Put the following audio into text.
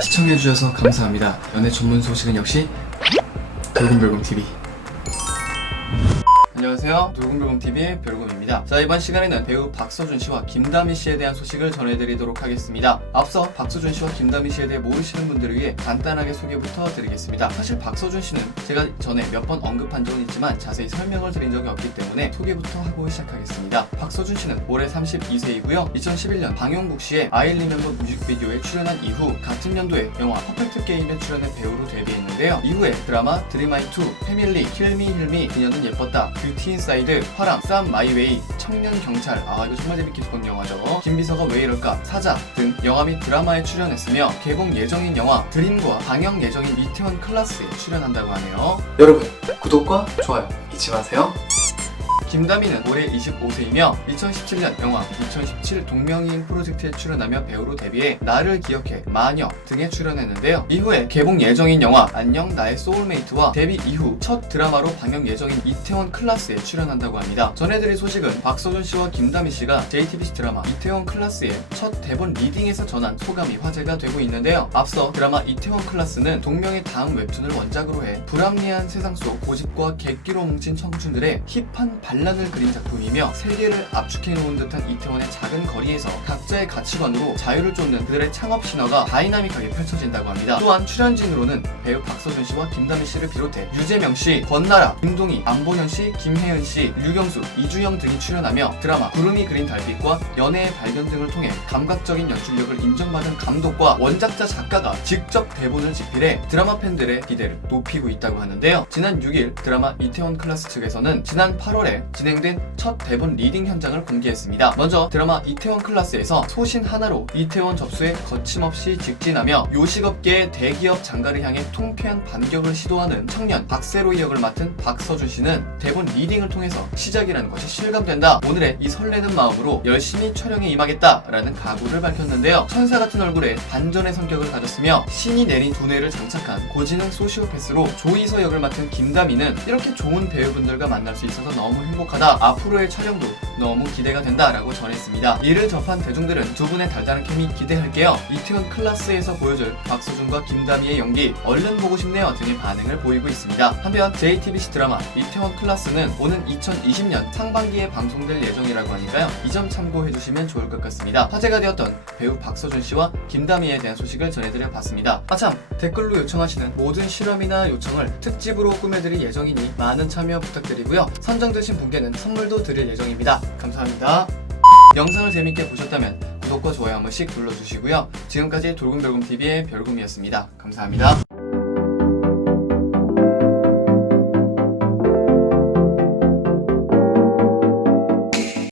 시청해주셔서 감사합니다. 연애 전문 소식은 역시 돌곰별곰TV. 안녕하세요. 돌곰별곰TV의 별곰입니다. 자, 이번 시간에는 배우 박서준 씨와 김다미 씨에 대한 소식을 전해드리도록 하겠습니다. 앞서 박서준 씨와 김다미 씨에 대해 모르시는 분들을 위해 간단하게 소개부터 드리겠습니다. 사실 박서준 씨는 제가 전에 몇 번 언급한 적은 있지만 자세히 설명을 드린 적이 없기 때문에 소개부터 하고 시작하겠습니다. 박서준 씨는 올해 32세이고요. 2011년 방영국 씨의 Remember 뮤직비디오에 출연한 이후 같은 연도에 영화 퍼펙트 게임에 출연해 배우로 데뷔했는데요. 이후에 드라마 드림아이2, 패밀리, 킬미 힐미, 그녀는 예뻤다, 뷰티 인사이드, 화랑, 쌈 마이웨이, 청년 경찰, 아 이거 정말 재밌게 본 영화죠. 김비서가 왜 이럴까, 사자 등 영화 및 드라마에 출연했으며 개봉 예정인 영화 드림과 방영 예정인 이태원 클라스에 출연한다고 하네요. 여러분 구독과 좋아요 잊지 마세요. 김다미는 올해 25세이며 2017년 영화 2017 동명이인 프로젝트에 출연하며 배우로 데뷔해 나를 기억해 마녀 등에 출연했는데요. 이후에 개봉 예정인 영화 안녕 나의 소울메이트와 데뷔 이후 첫 드라마로 방영 예정인 이태원 클라스에 출연한다고 합니다. 전해드릴 소식은 박서준 씨와 김다미 씨가 JTBC 드라마 이태원 클라스의 첫 대본 리딩에서 전한 소감이 화제가 되고 있는데요. 앞서 드라마 이태원 클라스는 동명의 다음 웹툰을 원작으로 해 불합리한 세상 속 고집과 객기로 뭉친 청춘들의 힙한 반란을 그린 작품이며 세계를 압축해 놓은 듯한 이태원의 작은 거리에서 각자의 가치관으로 자유를 쫓는 그들의 창업 신화가 다이나믹하게 펼쳐진다고 합니다. 또한 출연진으로는 배우 박서준 씨와 김다미 씨를 비롯해 유재명 씨, 권나라, 김동희, 안보현 씨, 김혜은 씨, 류경수, 이주영 등이 출연하며 드라마 구름이 그린 달빛과 연애의 발견 등을 통해 감각적인 연출력을 인정받은 감독과 원작자 작가가 직접 대본을 집필해 드라마 팬들의 기대를 높이고 있다고 하는데요. 지난 6일 드라마 이태원 클라스 측에서는 지난 8월에 진행된 첫 대본 리딩 현장을 공개했습니다. 먼저 드라마 이태원 클라스에서 소신 하나로 이태원 접수에 거침없이 직진하며 요식업계의 대기업 장가를 향해 통쾌한 반격을 시도하는 청년 박세로이 역을 맡은 박서준 씨는 대본 리딩을 통해서 시작이라는 것이 실감된다. 오늘의 이 설레는 마음으로 열심히 촬영에 임하겠다라는 각오를 밝혔는데요. 천사 같은 얼굴에 반전의 성격을 가졌으며 신이 내린 두뇌를 장착한 고지능 소시오패스로 조이서 역을 맡은 김다미는 이렇게 좋은 배우분들과 만날 수 있어서 너무 행복 하다. 앞으로의 촬영도 너무 기대가 된다라고 전했습니다. 이를 접한 대중들은 두 분의 달달한 케미 기대할게요. 이태원 클라스에서 보여줄 박수준과 김다미의 연기 얼른 보고 싶네요 등의 반응을 보이고 있습니다. 한편 JTBC 드라마 이태원 클라스는 오는 2020년 상반기에 방송될 예정이라고 하니까요. 이 점 참고해 주시면 좋을 것 같습니다. 화제가 되었던 배우 박서준 씨와 김다미에 대한 소식을 전해드려 봤습니다. 아참 댓글로 요청하시는 모든 실험이나 요청을 특집으로 꾸며드릴 예정이니 많은 참여 부탁드리고요. 선정되신 분 께는 선물도 드릴 예정입니다. 감사합니다. 영상을 재밌게 보셨다면 구독과 좋아요 한 번씩 눌러주시고요. 지금까지 돌곰별곰TV의 별곰이었습니다. 감사합니다.